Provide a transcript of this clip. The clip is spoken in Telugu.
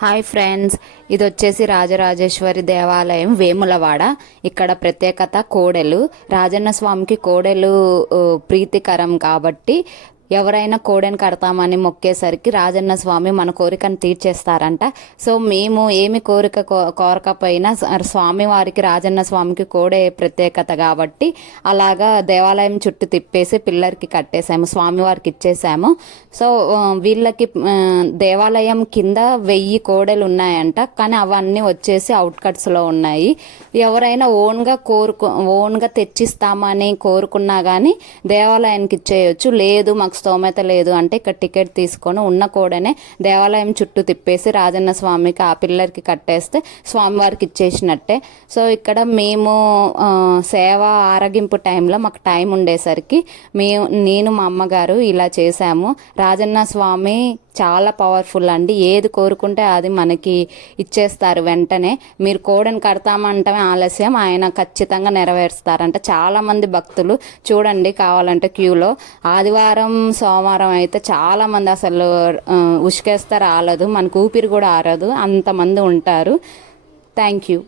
హాయ్ ఫ్రెండ్స్, ఇది వచ్చేసి రాజరాజేశ్వరి దేవాలయం వేములవాడ. ఇక్కడ ప్రత్యేకత కోడెలు. రాజన్న స్వామికి కోడెలు ప్రీతికరం కాబట్టి ఎవరైనా కోడెను కడతామని మొక్కేసరికి రాజన్న స్వామి మన కోరికను తీర్చేస్తారంట. సో మేము ఏమి కోరకపోయినా స్వామి వారికి, రాజన్న స్వామికి కోడే ప్రత్యేకత కాబట్టి అలాగా దేవాలయం చుట్టూ తిప్పేసి పిల్లర్కి కట్టేశాము, స్వామివారికి ఇచ్చేసాము. సో వీళ్ళకి దేవాలయం కింద 1000 కోడెలు ఉన్నాయంట, కానీ అవన్నీ వచ్చేసి అవుట్కట్స్లో ఉన్నాయి. ఎవరైనా ఓన్గా తెచ్చిస్తామని కోరుకున్నా కానీ దేవాలయానికి ఇచ్చేయచ్చు. లేదు మాకు స్తోమత లేదు అంటే ఇక్కడ టికెట్ తీసుకొని ఉన్న కోడనే దేవాలయం చుట్టూ తిప్పేసి రాజన్న స్వామికి ఆ పిల్లర్కి కట్టేస్తే స్వామివారికి ఇచ్చేసినట్టే. సో ఇక్కడ మేము సేవ ఆరగింపు టైంలో మాకు టైం ఉండేసరికి నేను మా అమ్మగారు ఇలా చేశాము. రాజన్న స్వామి చాలా పవర్ఫుల్ అండి. ఏది కోరుకుంటే అది మనకి ఇచ్చేస్తారు వెంటనే. మీరు కోడని కడతామంటమే ఆలస్యం, ఆయన ఖచ్చితంగా నెరవేరుస్తారంట. చాలామంది భక్తులు చూడండి కావాలంటే క్యూలో. ఆదివారం సోమవారం అయితే చాలామంది అసలు ఉసుకేస్తే రాలదు, మనకు ఊపిరి కూడా ఆరదు, అంతమంది ఉంటారు. Thank you.